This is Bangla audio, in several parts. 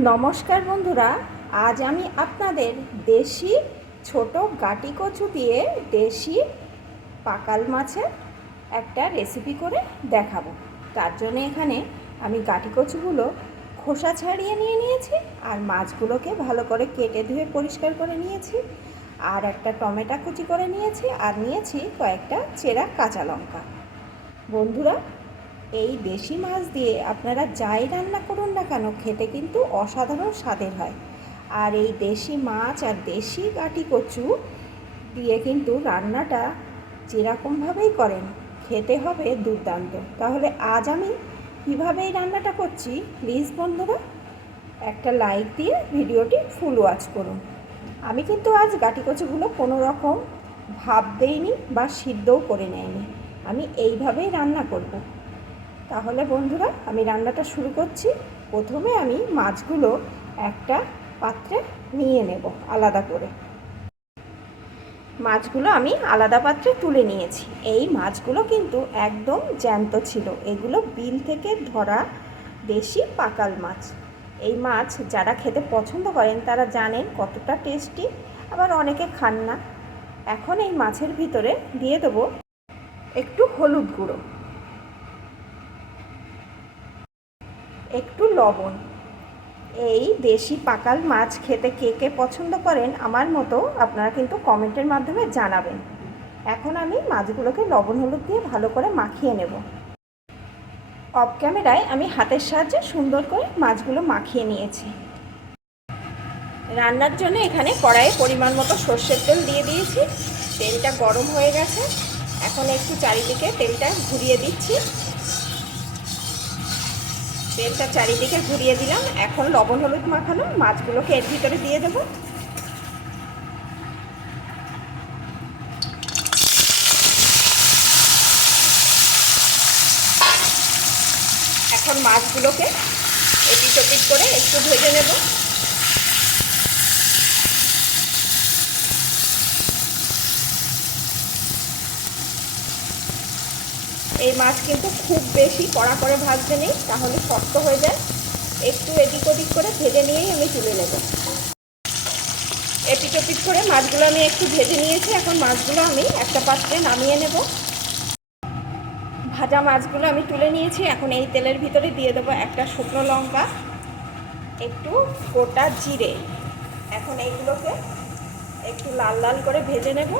নমস্কার বন্ধুরা, আজ আমি আপনাদের দেশি ছোট গাটি কচু দিয়ে দেশি পাকাল মাছের একটা রেসিপি করে দেখাবো। তার জন্য এখানে আমি গাটি কচুগুলো খোসা ছাড়িয়ে নিয়ে নিয়েছি আর মাছগুলোকে ভালো করে কেটে ধুয়ে পরিষ্কার করে নিয়েছি আর একটা টমেটো কুচি করে নিয়েছি আর নিয়েছি কয়েকটা চেরা কাঁচা লঙ্কা। বন্ধুরা এই দেশি মাছ দিয়ে আপনারা যাই রান্না করুন না কেন, খেতে কিন্তু অসাধারণ স্বাদের হয়। আর এই দেশি মাছ আর দেশি কাটি কচু দিয়ে কিন্তু রান্নাটা যেরকমভাবেই করেন, খেতে হবে দুর্দান্ত। তাহলে আজ আমি কীভাবে এই রান্নাটা করছি, প্লিজ বন্ধুরা, একটা লাইক দিয়ে ভিডিওটি ফুল ওয়াচ করুন। আমি কিন্তু আজ গাটি কচুগুলো কোনো রকম ভাব দেইনি বা সিদ্ধও করে নেয়নি। আমি এইভাবেই রান্না করব। তাহলে বন্ধুরা, আমি রান্নাটা শুরু করছি। প্রথমে আমি মাছগুলো একটা পাত্রে নিয়ে নেব আলাদা করে। মাছগুলো আমি আলাদা পাত্রে তুলে নিয়েছি। এই মাছগুলো কিন্তু একদম জ্যান্ত ছিল। এগুলো বিল থেকে ধরা দেশি পাকাল মাছ। এই মাছ যারা খেতে পছন্দ করেন, তারা জানেন কতটা টেস্টি, আবার অনেকে খান না। এখন এই মাছের ভিতরে দিয়ে দেবো একটু হলুদ গুঁড়ো। একটু লবণ। এই দেশি পাকাল মাছ খেতে কে কে পছন্দ করেন আমার মতো আপনারা কিন্তু কমেন্টের মাধ্যমে জানাবেন। এখন আমি মাছগুলোকে লবণ হলুদ দিয়ে ভালো করে মাখিয়ে নেব। অফ ক্যামেরায় আমি হাতের সাহায্যে সুন্দর করে মাছগুলো মাখিয়ে নিয়েছি। রান্নার জন্য এখানে কড়াইয়ে পরিমাণ মতো সর্ষের তেল দিয়ে দিয়েছি। তেলটা গরম হয়ে গেছে। এখন একটু চারিদিকে তেলটা ঘুরিয়ে দিচ্ছি। তেলটা চারিদিকে ঘুরিয়ে দিলাম। এখন লবণ হলুদ মাখানো মাছগুলোকে এর ভিতরে দিয়ে দেবো। এখন মাছগুলোকে এপিট করে একটু ভেজে নেব। এই মাছ কিন্তু খুব বেশি কড়া করে ভাজতে নেই, তাহলে শক্ত হয়ে যায়। একটু এদিক ওদিক করে ভেজে নিয়েই আমি তুলে নেব। এপিট ওপিট করে মাছগুলো আমি একটু ভেজে নিয়েছি, এখন মাছগুলো আমি একটা পাত্রে নামিয়ে নেব। ভাজা মাছগুলো আমি তুলে নিয়েছি, এখন এই তেলের ভিতরে দিয়ে দেবো একটা শুকনো লঙ্কা, একটু গোটা জিরে। এখন এইগুলোকে একটু লাল লাল করে ভেজে নেব।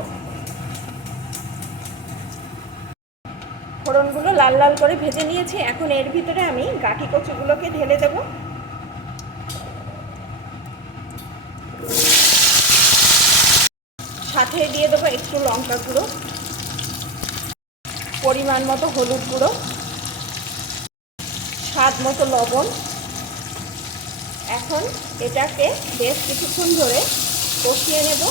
ফোড়নগুলো লাল লাল করে ভেজে নিয়েছি। এখন এর ভিতরে আমি গাঠি কচুগুলোকে ঢেলে দেব। সাথে দিয়ে দেবো একটু লঙ্কা গুঁড়ো, পরিমাণ মতো হলুদ গুঁড়ো, স্বাদ মতো লবণ। এখন এটাকে বেশ কিছুক্ষণ ধরে কষিয়ে নেব।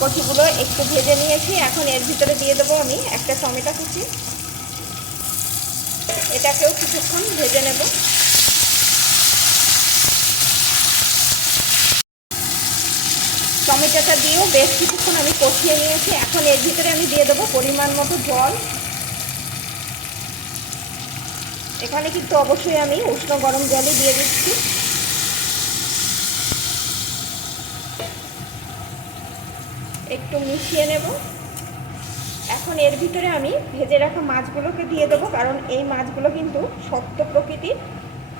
কচুগুলো একটু ভেজে নিয়েছি। এখন এর ভিতরে দিয়ে দেবো আমি একটা টমেটো কুচি। এটাকেও কিছুক্ষণ ভেজে নেব। টমেটোটা দিয়েও বেশ কিছুক্ষণ আমি কষিয়ে নিয়েছি। এখন এর ভিতরে আমি দিয়ে দেবো পরিমাণ মতো জল। এখানে কিন্তু অবশ্যই আমি উষ্ণ গরম জলই দিয়ে দিচ্ছি। একটু মিশিয়ে নেব। এখন এর ভিতরে আমি ভেজে রাখা মাছগুলোকে দিয়ে দেবো, কারণ এই মাছগুলো কিন্তু শক্ত প্রকৃতির,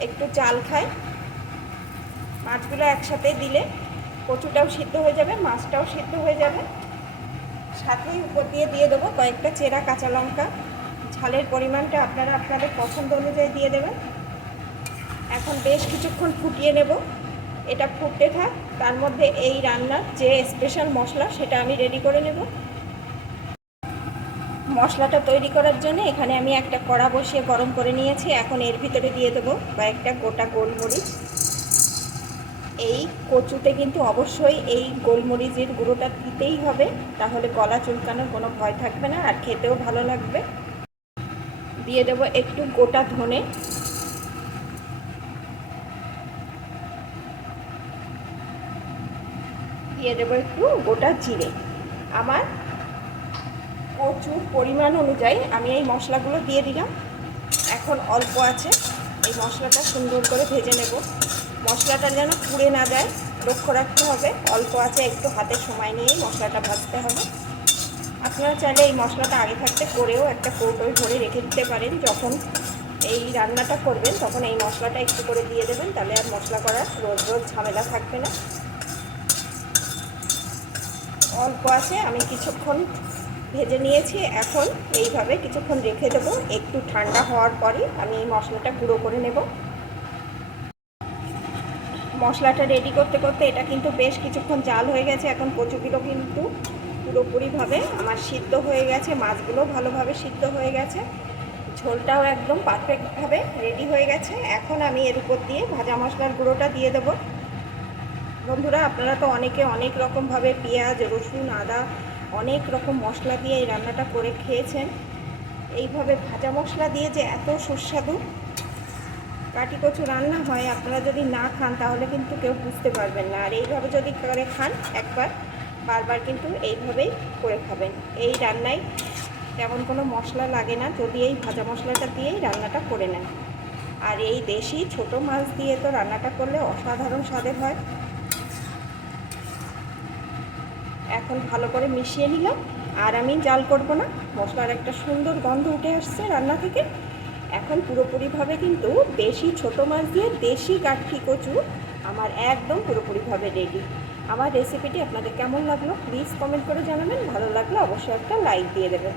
একটু চাল খায়। মাছগুলো একসাথে দিলে কচুটাও সিদ্ধ হয়ে যাবে, মাছটাও সিদ্ধ হয়ে যাবে। সাথেই উপর দিয়ে দিয়ে দেবো কয়েকটা চেরা কাঁচা লঙ্কা। ঝালের পরিমাণটা আপনারা আপনাদের পছন্দ অনুযায়ী দিয়ে দেবেন। এখন বেশ কিছুক্ষণ ফুটিয়ে নেব। এটা ফুটতে থাক। তার মধ্যে এই রান্নার যে স্পেশাল মশলা সেটা আমি রেডি করে নেব। মশলাটা তৈরি করার জন্য এখানে আমি একটা কড়া বসিয়ে গরম করে নিয়েছি। এখন এর ভিতরে দিয়ে দেবো কয়েকটা গোটা গোলমরিচ। এই কচুতে কিন্তু অবশ্যই এই গোলমরিচের গুঁড়োটা দিতেই হবে, তাহলে গলা চুলকানোর কোনো ভয় থাকবে না আর খেতেও ভালো লাগবে। দিয়ে দেবো একটু গোটা ধনে। দেবো একটু গোটা জিরে। আমার প্রচুর পরিমাণ অনুযায়ী আমি এই মশলাগুলো দিয়ে দিলাম। এখন অল্প আছে, এই মশলাটা সুন্দর করে ভেজে নেব। মশলাটা যেন পুড়ে না যায়, লক্ষ্য রাখতে হবে, অল্প আছে, একটু হাতে সময় নিয়েই মশলাটা ভাজতে হবে। আপনারা চাইলে এই মশলাটা আগে থাকতে করেও একটা কৌটোয় ভরে রেখে দিতে পারেন। যখন এই রান্নাটা করবেন, তখন এই মশলাটা একটু করে দিয়ে দেবেন, তাহলে আর মশলা করার রোজ রোজ ঝামেলা থাকবে না। অল্প আছে, আমি কিছুক্ষণ ভেজে নিয়েছি। এখন এইভাবে কিছুক্ষণ রেখে দেবো। একটু ঠান্ডা হওয়ার পরে আমি এই মশলাটা গুঁড়ো করে নেব। মশলাটা রেডি করতে করতে এটা কিন্তু বেশ কিছুক্ষণ জাল হয়ে গেছে। এখন কচুগুলো কিন্তু পুরোপুরিভাবে আমার সিদ্ধ হয়ে গেছে। মাছগুলো ভালোভাবে সিদ্ধ হয়ে গেছে। ঝোলটাও একদম পারফেক্টভাবে রেডি হয়ে গেছে। এখন আমি এর উপর দিয়ে ভাজা মশলার গুঁড়োটা দিয়ে দেবো। বন্ধুরা, আপনারা তো অনেকে অনেক রকমভাবে পেঁয়াজ, রসুন, আদা, অনেক রকম মশলা দিয়ে এই রান্নাটা করে খেয়েছেন। এইভাবে ভাজা মশলা দিয়ে যে এত সুস্বাদু কাটি কচু রান্না হয়, আপনারা যদি না খান তাহলে কিন্তু কেউ বুঝতে পারবেন না। আর এইভাবে যদি করে খান একবার, বারবার কিন্তু এইভাবেই করে খাবেন। এই রান্নায় তেমন কোনো মশলা লাগে না, যদি এই ভাজা মশলাটা দিয়েই রান্নাটা করে নেন। আর এই দেশি ছোট মাছ দিয়ে তো রান্নাটা করলে অসাধারণ স্বাদের হয়। এখন ভালো করে মিশিয়ে নিলাম। আর আমি জাল করব না, মশলার একটা সুন্দর গন্ধ উঠে আসছে রান্না থেকে। এখন পুরোপুরিভাবে কিন্তু দেশি ছোট মাছ দিয়ে দেশি কাঠি কচু আমার একদম পুরোপুরিভাবে রেডি আমার রেসিপিটি আপনাদের কেমন লাগল? প্লিজ কমেন্ট করে জানাবেন, ভালো লাগলে অবশ্যই একটা লাইক দিয়ে দেবেন।